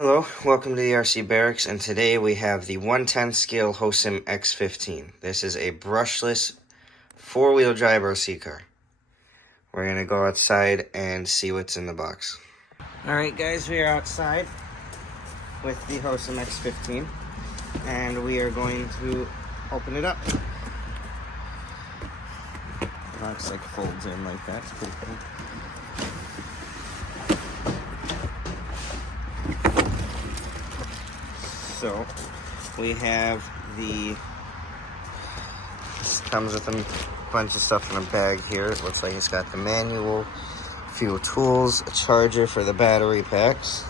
Hello, welcome to the RC Barracks, and today we have the 110 scale Hosim X15. This is a brushless four-wheel drive RC car. We're going to go outside and see what's in the box. Alright guys, we are outside with the Hosim X15, and we are going to open it up. It looks like folds in like that, it's pretty cool. So, we have this comes with a bunch of stuff in a bag here. It looks like it's got the manual, a few tools, a charger for the battery packs,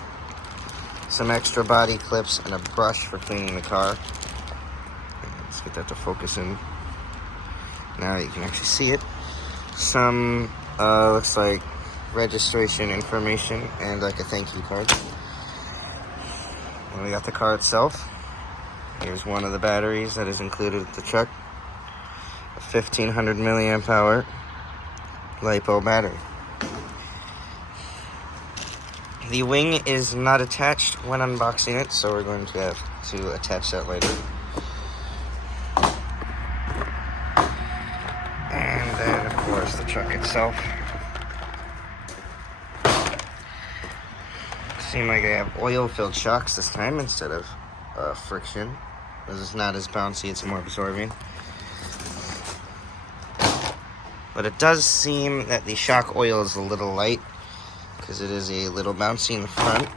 some extra body clips, and a brush for cleaning the car. Let's get that to focus in. Now you can actually see it. Some, looks like registration information and like a thank you card. And we got the car itself. Here's one of the batteries that is included with the truck. A 1500 milliamp hour LiPo battery. The wing is not attached when unboxing it, so we're going to have to attach that later. And then, of course, the truck itself. Seem like I have oil-filled shocks this time instead of friction. Because it's not as bouncy, it's more absorbing. But it does seem that the shock oil is a little light, because it is a little bouncy in the front.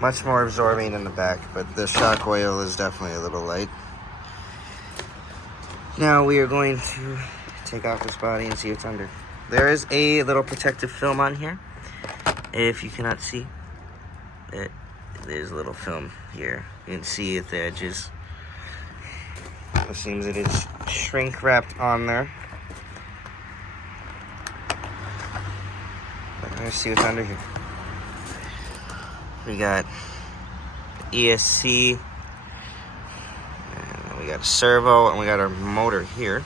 Much more absorbing in the back, but the shock oil is definitely a little light. Now we are going to take off this body and see what's under. There is a little protective film on here. If you cannot see, there's a little film here. You can see at the edges. It seems it is shrink wrapped on there. Let's see what's under here. We got ESC, and we got a servo, and we got our motor here.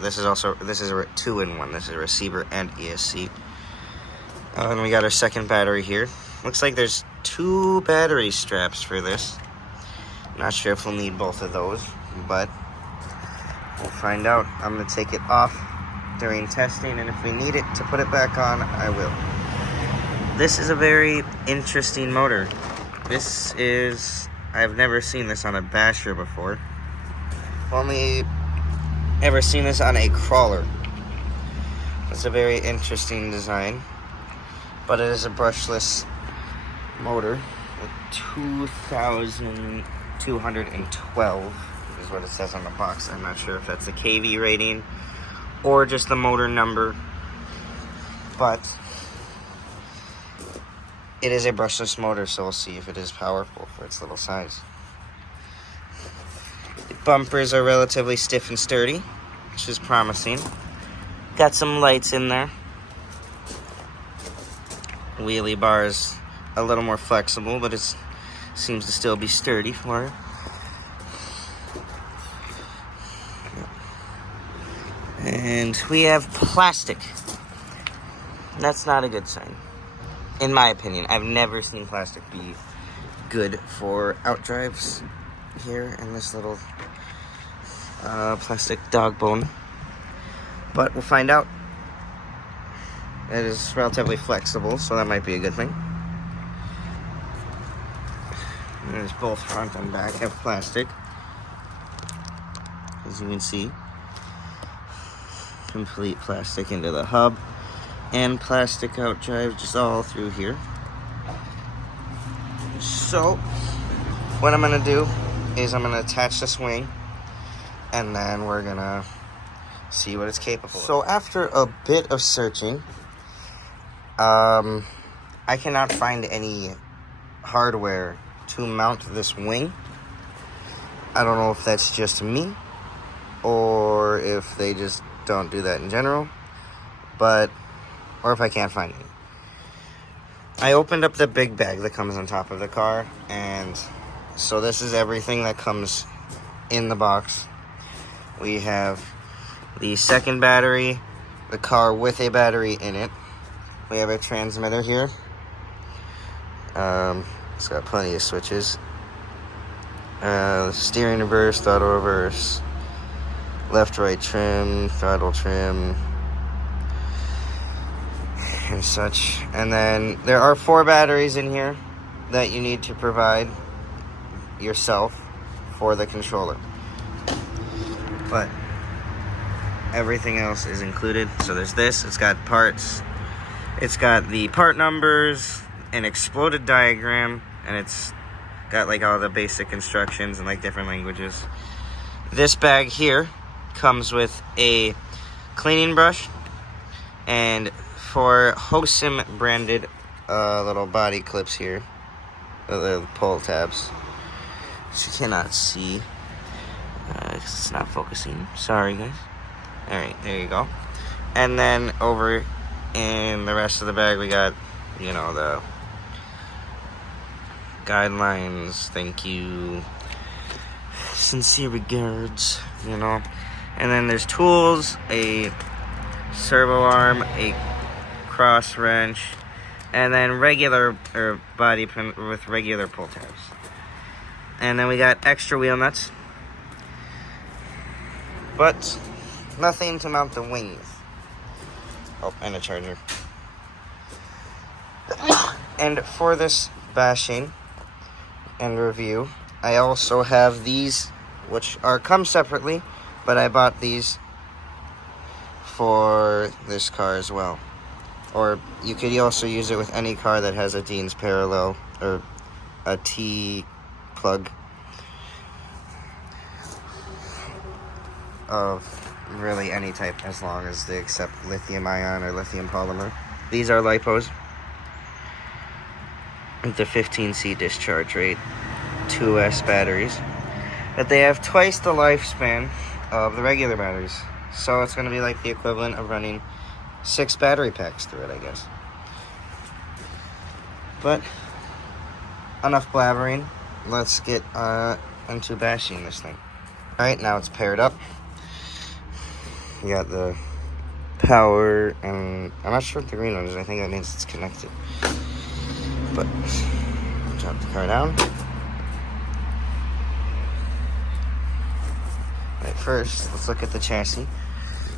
This is a 2-in-1. This is a receiver and ESC. And we got our second battery here. Looks like there's 2 battery straps for this. Not sure if we'll need both of those, but we'll find out. I'm going to take it off during testing, and if we need it to put it back on, I will. This is a very interesting motor. I've never seen this on a basher before. Only ever seen this on a crawler. It's a very interesting design, but it is a brushless motor with 2,212 is what it says on the box. I'm not sure if that's the kV rating or just the motor number, but it is a brushless motor, so we'll see if it is powerful for its little size. The bumpers are relatively stiff and sturdy, which is promising. Got some lights in there. Wheelie bars a little more flexible, but it seems to still be sturdy for it. And we have plastic. That's not a good sign, in my opinion. I've never seen plastic be good for outdrives here in this little plastic dog bone. But we'll find out. It is relatively flexible, so that might be a good thing. There's both front and back have plastic, as you can see. Complete plastic into the hub, and plastic outdrive just all through here. So, what I'm going to do is I'm going to attach this wing, and then we're going to see what it's capable of. So after a bit of searching, I cannot find any hardware to mount this wing. I don't know if that's just me, or if they just don't do that in general, or if I can't find any. I opened up the big bag that comes on top of the car, and so this is everything that comes in the box. We have the second battery, the car with a battery in it. We have a transmitter here, It's got plenty of switches. Steering reverse, throttle reverse, left right trim, throttle trim, and such. And then there are 4 batteries in here that you need to provide yourself for the controller, but everything else is included. So there's this, it's got parts, it's got the part numbers, an exploded diagram, and it's got like all the basic instructions in like different languages. This bag here comes with a cleaning brush and 4 Hosim branded little body clips here, little pull tabs, which you cannot see because it's not focusing. Sorry guys. Alright, there you go. And then over in the rest of the bag we got, you know, the guidelines, thank you, sincere regards, you know. And then there's tools, a servo arm, a cross wrench, and then regular body pin with regular pull tabs. And then we got extra wheel nuts, but nothing to mount the wings. Oh, and a charger. And for this bashing and review, I also have these, which come separately, but I bought these for this car as well. Or you could also use it with any car that has a Dean's parallel or a T plug of really any type, as long as they accept lithium ion or lithium polymer. These are LiPos with the 15C discharge rate, 2S batteries, but they have twice the lifespan of the regular batteries. So it's going to be like the equivalent of running 6 battery packs through it, I guess. But enough blabbering. Let's get into bashing this thing. Alright, now it's paired up. You got the power, and I'm not sure what the green one is. I think that means it's connected. But drop the car down. Right, first, let's look at the chassis.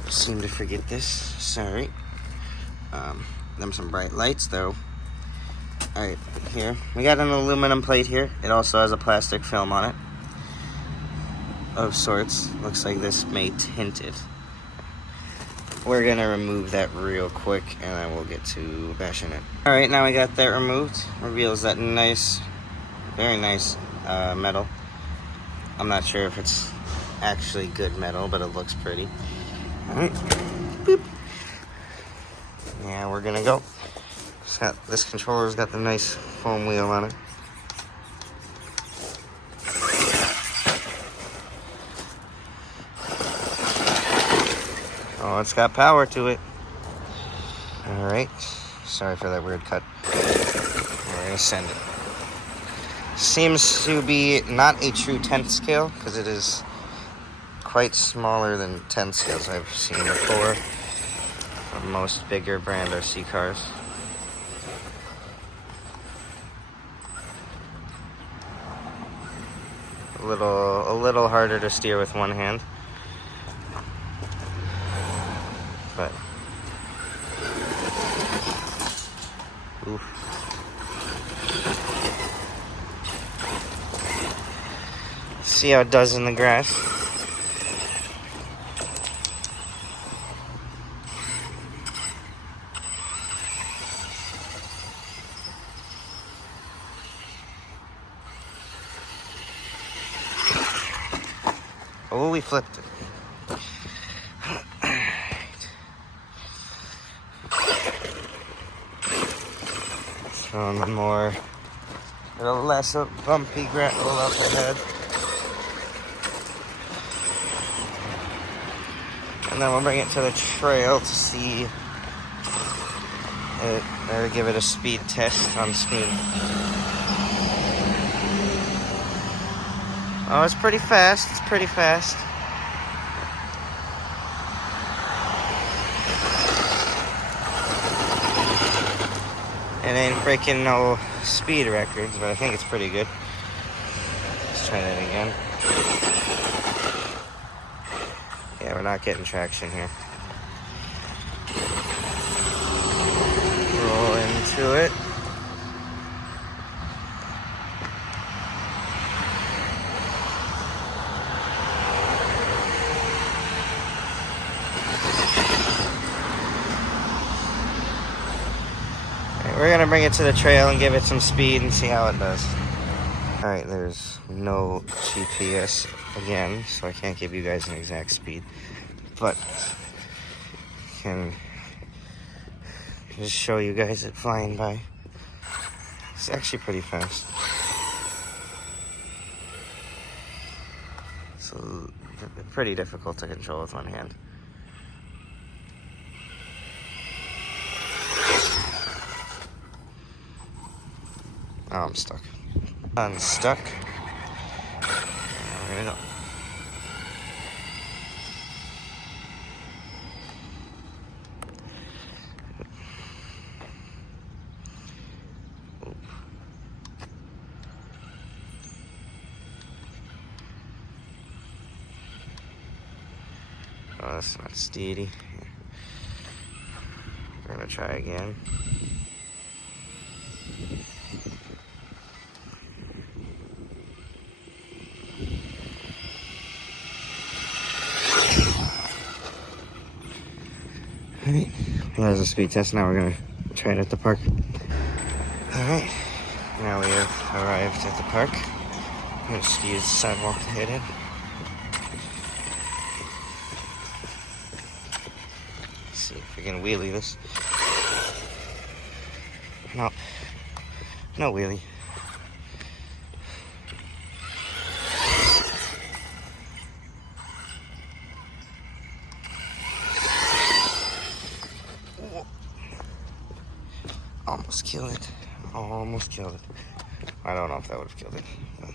Seem to forget this. Sorry. Them some bright lights though. Alright, here. We got an aluminum plate here. It also has a plastic film on it. Of sorts. Looks like this may tint it. We're gonna remove that real quick and then we'll get to bashing it. Alright, now we got that removed. Reveals that nice, very nice metal. I'm not sure if it's actually good metal, but it looks pretty. Alright. Boop. Yeah, we're gonna go. This controller's got the nice foam wheel on it. Oh, it's got power to it. Alright. Sorry for that weird cut. We're gonna send it. Seems to be not a true 10th scale, because it is quite smaller than 10 scales I've seen before from most bigger brand RC cars. A little harder to steer with one hand, but oof. See how it does in the grass. Oh, we flipped it. Some more, a little less bumpy gravel up ahead. And then we'll bring it to the trail to see it, or give it a speed test on speed. Oh, it's pretty fast. It's pretty fast. It ain't breaking no speed records, but I think it's pretty good. Let's try that again. Yeah, we're not getting traction here. Roll into it. We're gonna bring it to the trail and give it some speed and see how it does. Alright, there's no GPS again, so I can't give you guys an exact speed. But I can just show you guys it flying by. It's actually pretty fast. So pretty difficult to control with one hand. Oh, I'm stuck. Unstuck. We're gonna go. Oh, that's not steady. We're gonna try again. Alright, well, that was a speed test. Now we're gonna try it at the park. Alright, now we have arrived at the park. I'm gonna just use the sidewalk to head in. Let's see if we can wheelie this. No, no wheelie. Almost killed it. Almost killed it. I don't know if that would have killed it. But...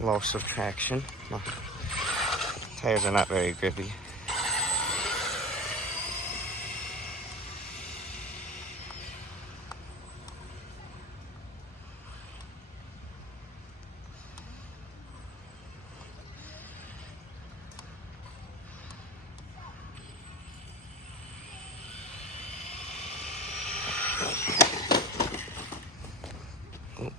loss of traction. No. Tires are not very grippy. Oh.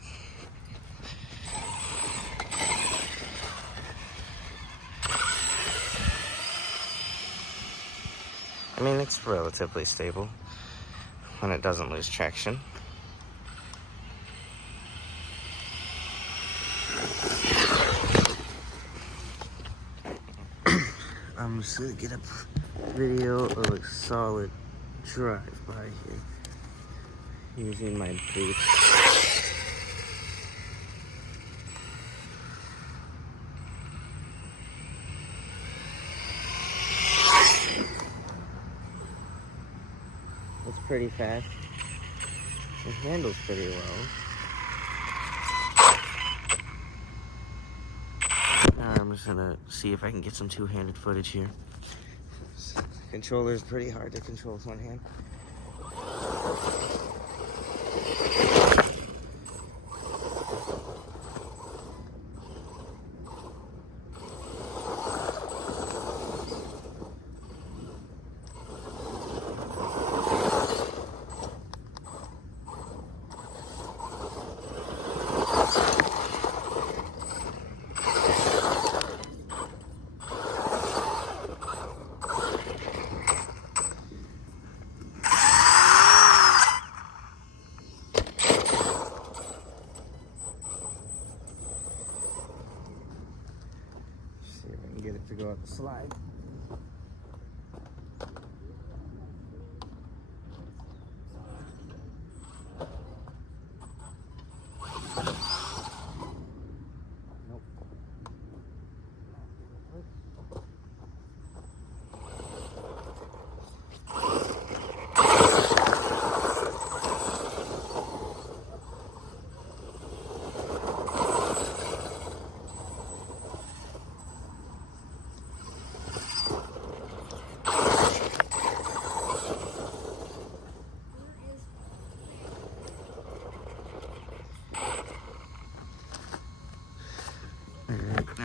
I mean, it's relatively stable when it doesn't lose traction. I'm just gonna get a video of a solid drive by here using my boot. It's pretty fast. It handles pretty well. Now I'm just gonna see if I can get some two-handed footage here. The controller's pretty hard to control with one hand. Get it to go up the slide. Nope.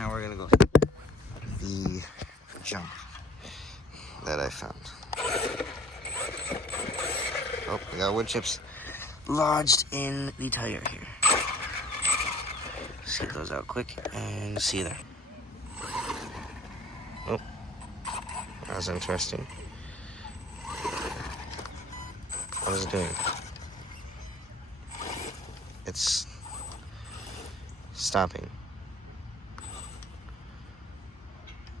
Now we're gonna go the jump that I found. Oh, we got wood chips lodged in the tire here. Let's get those out quick and see you there. Oh, that was interesting. What is it doing? It's stopping.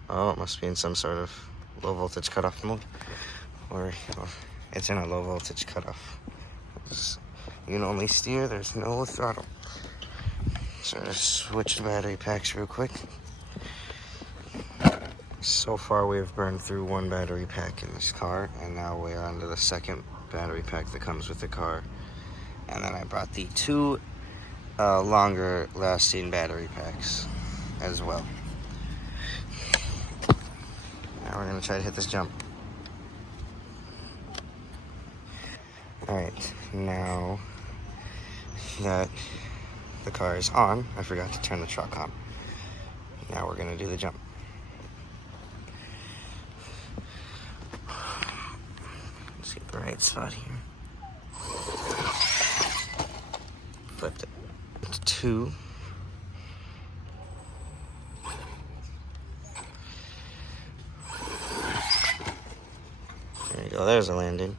Oh, it must be in some sort of low voltage cutoff mode. Or it's in a low voltage cutoff. You can only steer, there's no throttle. So let's switch the battery packs real quick. So far we've burned through one battery pack in this car, and now we're on to the second battery pack that comes with the car. And then I brought the two longer lasting battery packs as well. Now we're gonna try to hit this jump. Alright, now that the car is on, I forgot to turn the truck on. Now we're gonna do the jump. Let's get the right spot here. Flipped it to 2. There you go, there's a landing.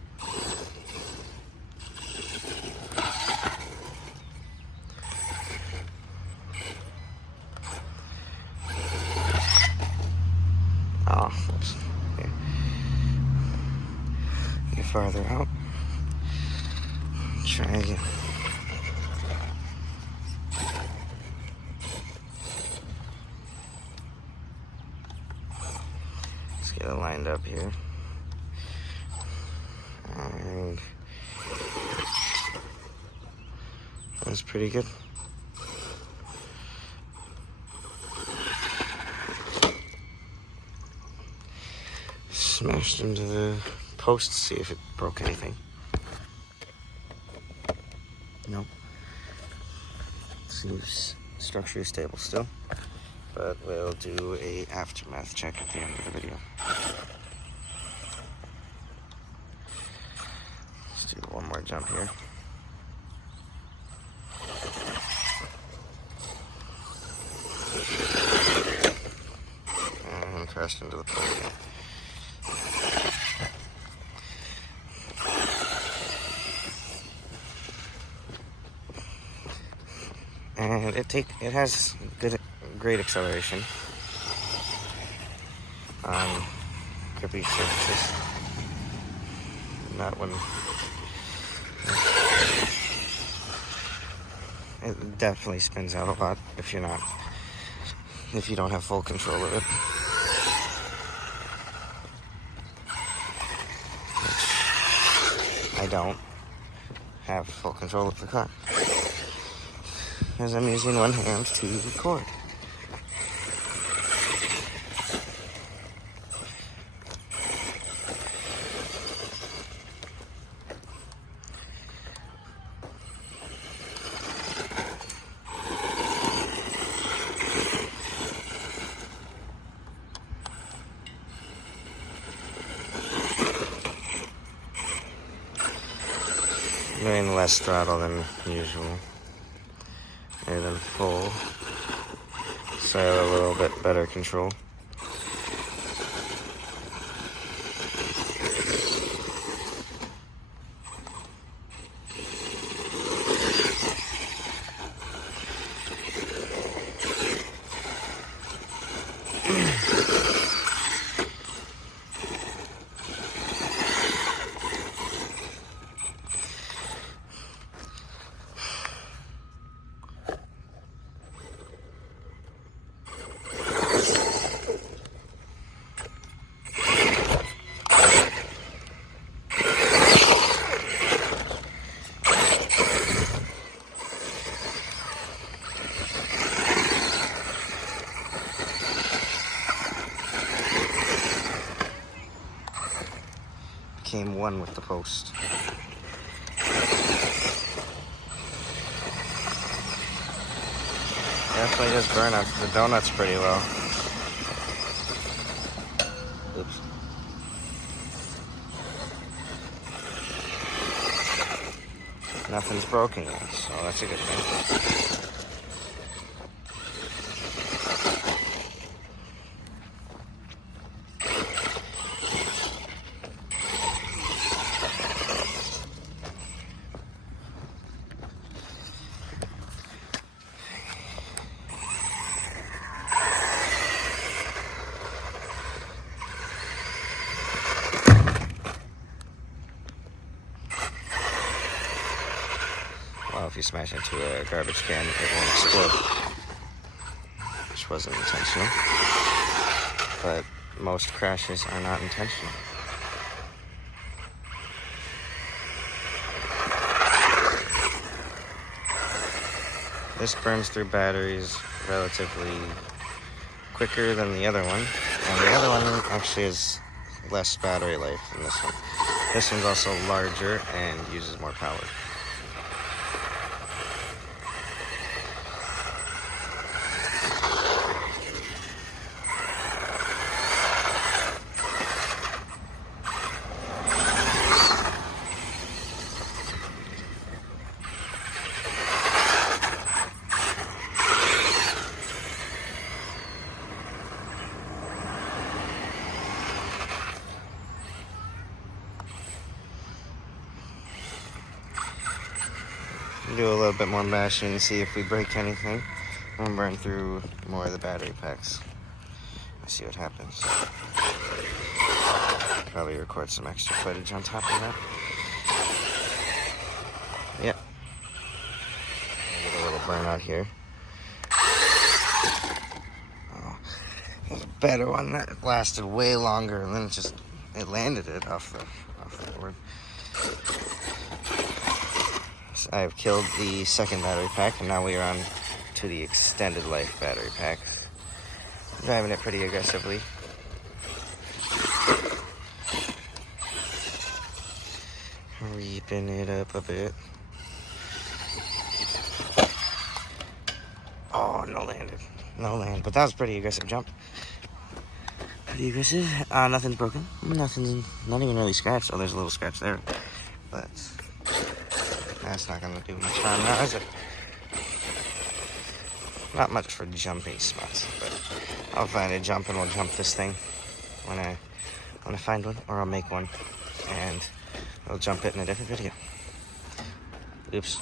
Oh, whoops. Here. Get farther out. Try again. Let's get it lined up here. And that's pretty good. Smashed into the post to see if it broke anything. Nope. Seems structurally stable still. But we'll do a aftermath check at the end of the video. Let's do one more jump here. And crashed into the pole again. And it has great acceleration on grippy surfaces. Not when it definitely spins out a lot if you don't have full control of it. Which I don't have full control of the car, as I'm using one hand to record. Doing less throttle than usual. Than full, so I have a little bit better control. Became one with the post. Yep. definitely does burn up the donuts pretty well. Oops. Nothing's broken yet, so that's a good thing. Well, if you smash into a garbage can, it won't explode, which wasn't intentional, but most crashes are not intentional. This burns through batteries relatively quicker than the other one, and the other one actually has less battery life than this one. This one's also larger and uses more power. Do a little bit more mashing and see if we break anything. And burn through more of the battery packs. Let's see what happens. Probably record some extra footage on top of that. Yep. Get a little burnout here. Oh, there's a better one that lasted way longer, and then it landed it off the board. I have killed the second battery pack, and now we are on to the extended life battery packs. Driving it pretty aggressively. Reaping it up a bit. Oh, no landed. No land, but that was a pretty aggressive jump. Pretty aggressive. Nothing's broken. Nothing's not even really scratched. Oh, there's a little scratch there, but that's not gonna do much harm now, is it? Not much for jumping spots, but I'll find a jump and we'll jump this thing when I find one, or I'll make one, and I'll jump it in a different video. Oops.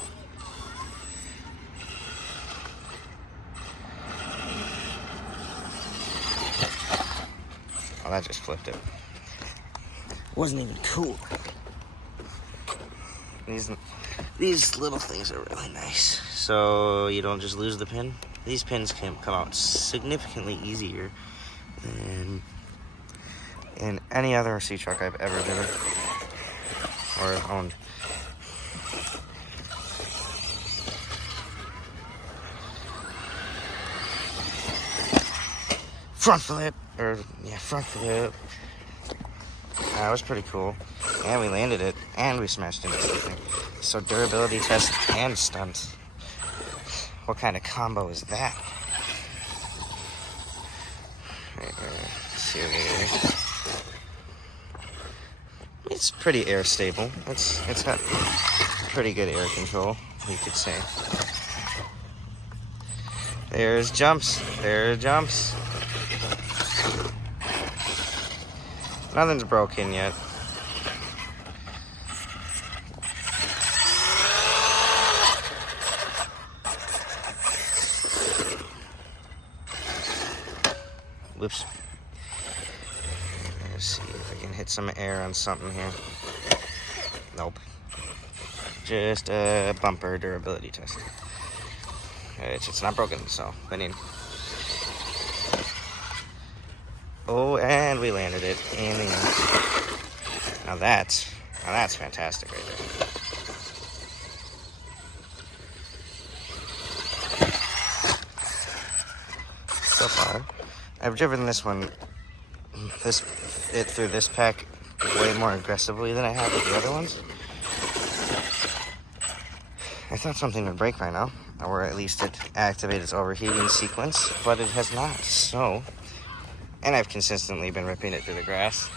Oh, that just flipped it. Wasn't even cool. These little things are really nice, so you don't just lose the pin. These pins can come out significantly easier than in any other RC truck I've ever driven or owned. Front flip, front flip. That was pretty cool. And we landed it, and we smashed into something. So durability test and stunt. What kind of combo is that? It's pretty air stable. It's got pretty good air control, you could say. There's jumps. There are jumps. Nothing's broken yet. Whoops. Let's see if I can hit some air on something here. Nope. Just a bumper durability test. It's not broken, so went in. Oh, and we landed it in the end. Now that's fantastic right there. So far, I've driven this one, through this pack way more aggressively than I have with the other ones. I thought something would break by now. or at least it activated its overheating sequence, but it has not. So, and I've consistently been ripping it through the grass.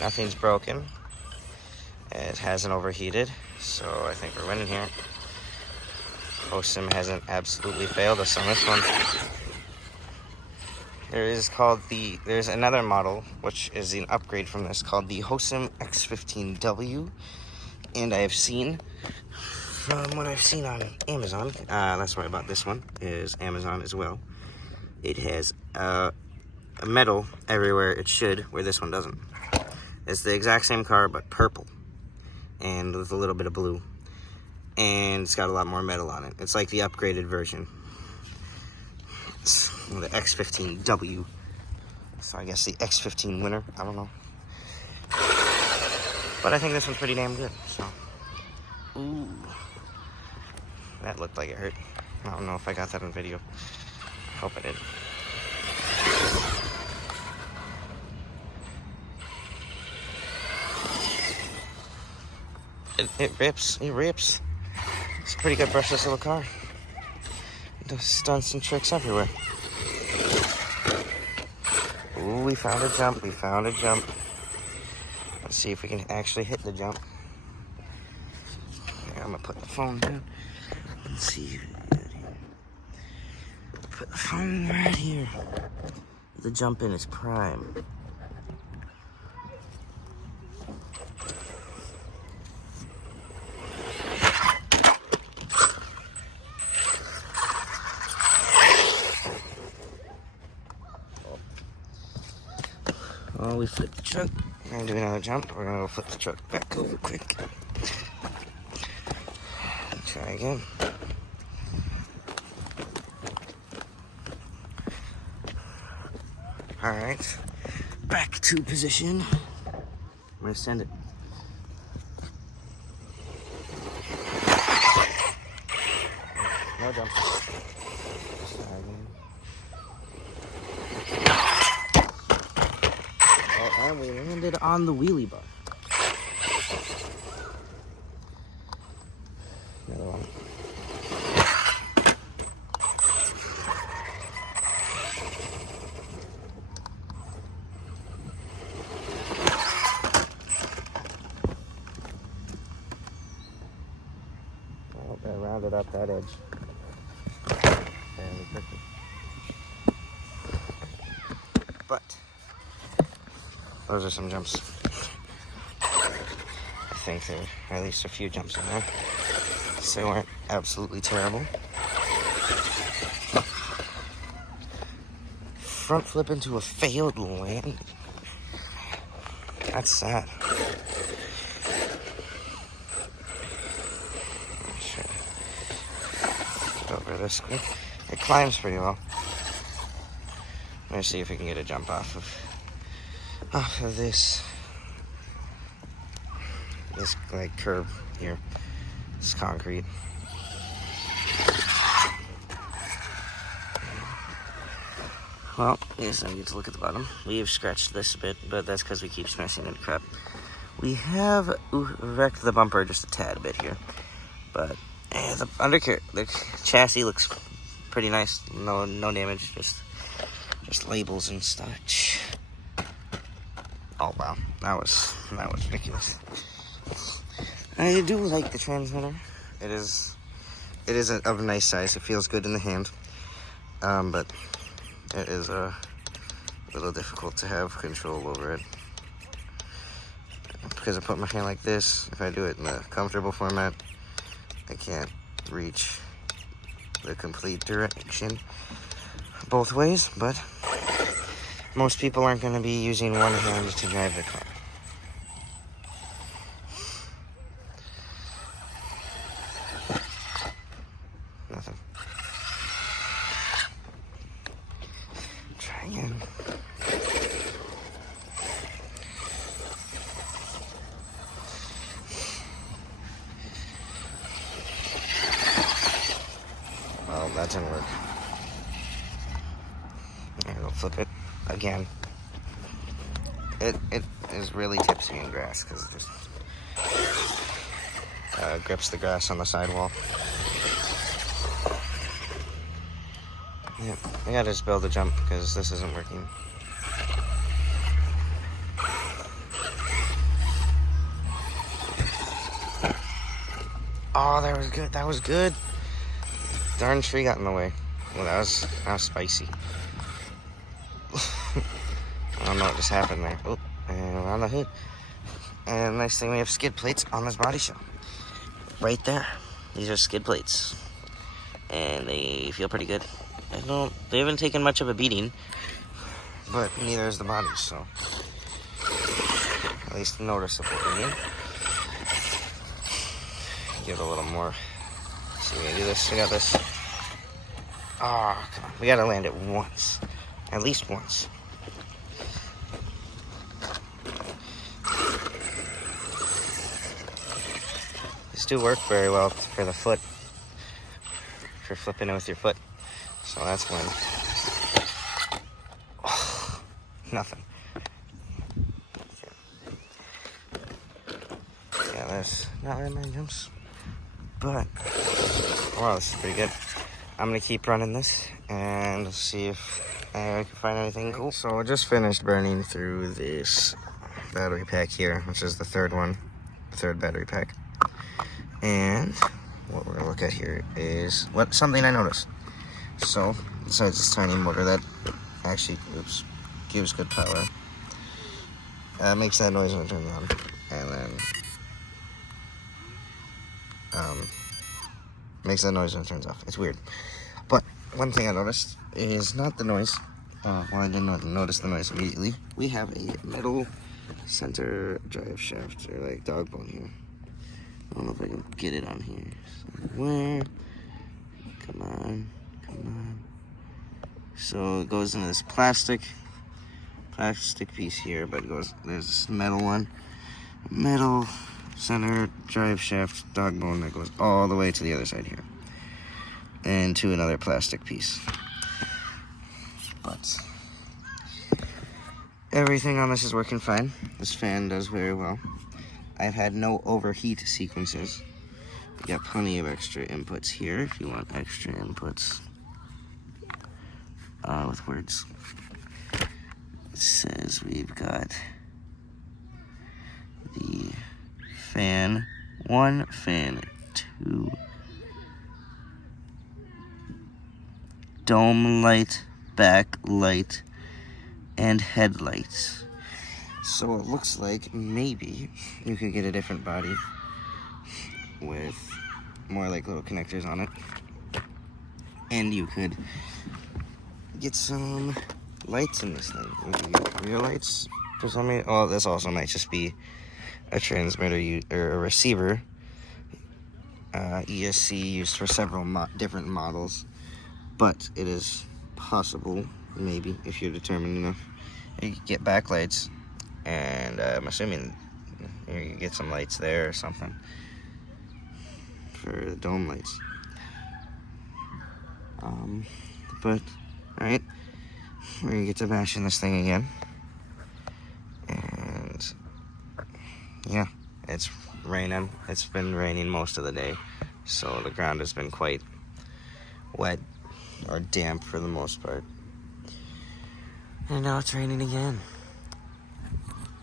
Nothing's broken. It hasn't overheated, so I think we're winning here. Hosim hasn't absolutely failed us on this one. There's another model, which is an upgrade from this, called the Hosim X15W. And I have seen, from what I've seen on Amazon, that's why I bought this one, is Amazon as well. It has a metal everywhere it should, where this one doesn't. It's the exact same car, but purple, and with a little bit of blue. And it's got a lot more metal on it. It's like the upgraded version. It's the X15W. So I guess the X15 winner, I don't know. But I think this one's pretty damn good, so. Ooh. That looked like it hurt. I don't know if I got that on video. I hope I did. It rips. It rips. It's a pretty good brushless little car. It's done some tricks everywhere. Ooh, we found a jump. We found a jump. Let's see if we can actually hit the jump. Here, I'm gonna put the phone down. Let's see. Put the phone right here. The jump in is prime. Well, we flipped the truck. We're gonna do another jump. We're gonna go flip the truck back over quick. Try again. Alright. Back to position. I'm gonna send it. No jump. Try again. And we landed on the wheelie bar. Another one. Well, I rounded up that edge fairly quickly. But those are some jumps. I think there are at least a few jumps in there, so they weren't absolutely terrible. Front flip into a failed landing. That's sad. Sure. Over this quick. It climbs pretty well. Let's see if we can get a jump off of this like curb here. It's concrete. Well, yes, I get to look at the bottom. We've scratched this a bit, but that's because we keep smashing into crap. We have wrecked the bumper just a tad bit here, but the undercarriage, the chassis looks pretty nice. No damage, just labels and such. Oh wow, that was ridiculous. I do like the transmitter. It is of a nice size. It feels good in the hand, but it is a little difficult to have control over it because I put my hand like this. If I do it in the comfortable format, I can't reach the complete direction both ways, but most people aren't going to be using one hand to drive the car. Nothing. Try again. Well, that didn't work. I'm gonna flip it again. It is really tipsy in grass because it just grips the grass on the sidewall. Yeah, I gotta just build a jump because this isn't working. Oh, that was good. That was good. Darn tree got in the way. Well, that was spicy. I don't know what just happened there. Oh, and we're on the hood. And next thing, we have skid plates on this body shell. Right there. These are skid plates. And they feel pretty good. They haven't taken much of a beating, but neither is the body, so at least noticeable. Give it a little more. So we're gonna do this. We got this. Ah, come on. We gotta land it once. At least once. These do work very well for the foot. For flipping it with your foot. So that's fun. Oh, nothing. Yeah, that's not very many jumps. But, wow, this is pretty good. I'm going to keep running this and see if I can find anything cool. So I just finished burning through this battery pack here, which is the third one, the third battery pack. And what we're going to look at here is something I noticed. So, besides this tiny motor that actually gives good power, makes that noise when it turns on, and then makes that noise when it turns off. It's weird. But one thing I noticed is not the noise. Well, I didn't notice the noise immediately. We have a metal center drive shaft, or like dog bone here. I don't know if I can get it on here somewhere. Come on. So it goes into this plastic piece here, but there's this metal one. Metal center drive shaft dog bone that goes all the way to the other side here. And to another plastic piece. But everything on this is working fine. This fan does very well. I've had no overheat sequences. You got plenty of extra inputs here if you want extra inputs with words. It says we've got the fan 1, fan 2, dome light, backlight, and headlights. So it looks like maybe you could get a different body with more like little connectors on it, and you could get some lights in this thing. You could get rear lights for some reason. Oh, this also might just be a transmitter or a receiver ESC used for several different models, but it is possible, maybe, if you're determined enough, you could get backlights, and I'm assuming you could get some lights there or something for the dome lights. But, alright, we're gonna get to bashing this thing again, and yeah, it's raining. It's been raining most of the day, so the ground has been quite wet or damp for the most part. And now it's raining again.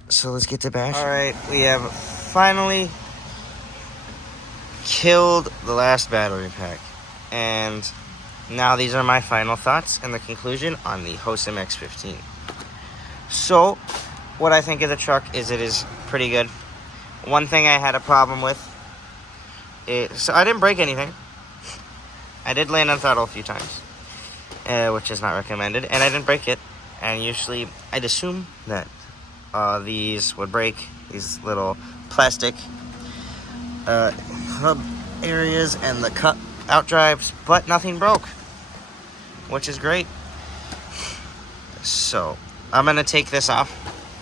So let's get to bashing. Alright, we have finally killed the last battery pack. And now these are my final thoughts and the conclusion on the Hosim X15. So, what I think of the truck is it is pretty good. One thing I had a problem with is, so I didn't break anything. I did land on throttle a few times, which is not recommended, and I didn't break it. And usually, I'd assume that these would break, these little plastic hub areas and the cut out drives, but nothing broke, which is great. So, I'm going to take this off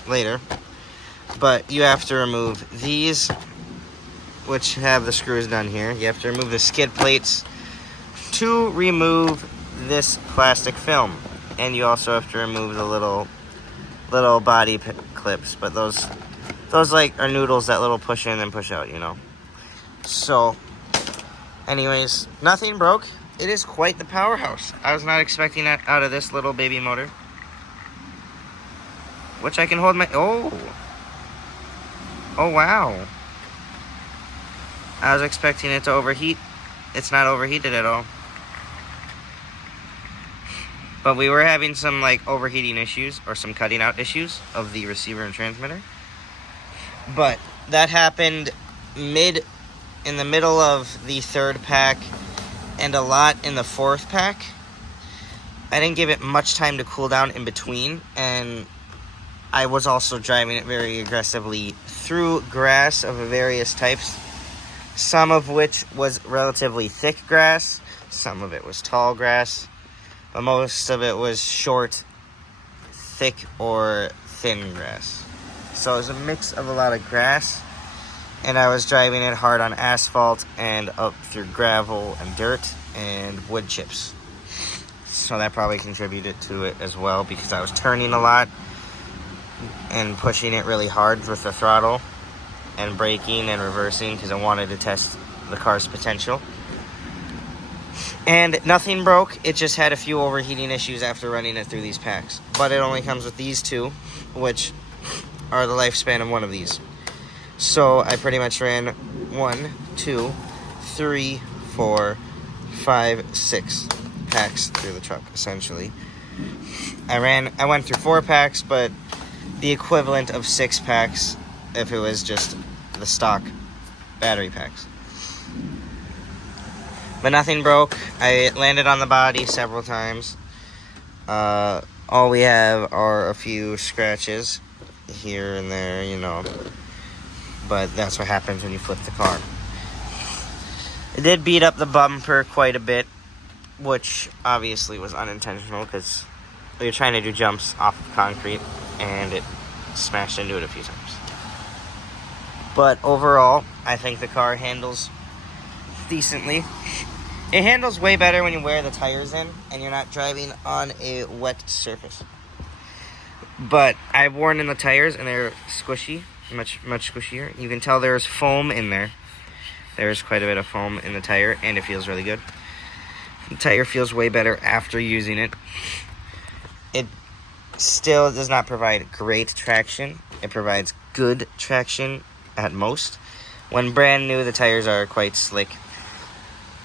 later, but you have to remove these, which have the screws done here. You have to remove the skid plates to remove this plastic film, and you also have to remove the little body clips, but those like are noodles that little push in and push out, you know. So anyways, nothing broke. it is quite the powerhouse. I was not expecting that out of this little baby motor. Which I can hold my... Oh! Oh, wow. I was expecting it to overheat. It's not overheated at all. But we were having some, like, overheating issues, or some cutting out issues of the receiver and transmitter. But that happened in the middle of the third pack, and a lot in the fourth pack. I didn't give it much time to cool down in between, and I was also driving it very aggressively through grass of various types, some of which was relatively thick grass, some of it was tall grass, but most of it was short, thick, or thin grass. So it was a mix of a lot of grass, and I was driving it hard on asphalt and up through gravel and dirt and wood chips. So that probably contributed to it as well, because I was turning a lot and pushing it really hard with the throttle and braking and reversing because I wanted to test the car's potential. And nothing broke. It just had a few overheating issues after running it through these packs. But it only comes with these two, which are the lifespan of one of these. So I pretty much ran 1, 2, 3, 4, 5, 6 packs through the truck, essentially. I went through 4 packs, but the equivalent of 6 packs if it was just the stock battery packs. But nothing broke. I landed on the body several times. All we have are a few scratches here and there, you know. But that's what happens when you flip the car. It did beat up the bumper quite a bit, which obviously was unintentional because we were trying to do jumps off of concrete and it smashed into it a few times. But overall, I think the car handles decently. It handles way better when you wear the tires in and you're not driving on a wet surface. But I've worn in the tires and they're squishy, much squishier. You can tell there's foam in there. There's quite a bit of foam in the tire and it feels really good. The tire feels way better after using it. It still does not provide great traction. It provides good traction at most. When brand new, the tires are quite slick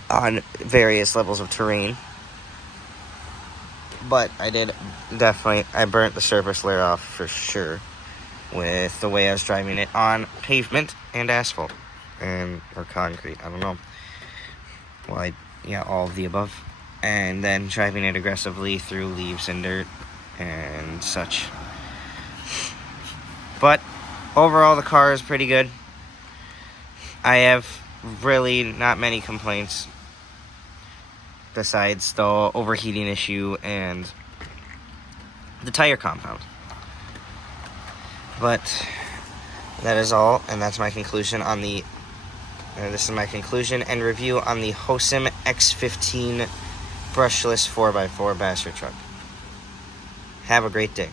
on various levels of terrain. But I burnt the surface layer off for sure with the way I was driving it on pavement and asphalt or concrete, I don't know. Well, all of the above. And then driving it aggressively through leaves and dirt and such. But overall, the car is pretty good. I have really not many complaints besides the overheating issue and the tire compound. But that is all, and that's my conclusion on this is my conclusion and review on the Hosim X15 brushless 4x4 Basher truck. Have a great day.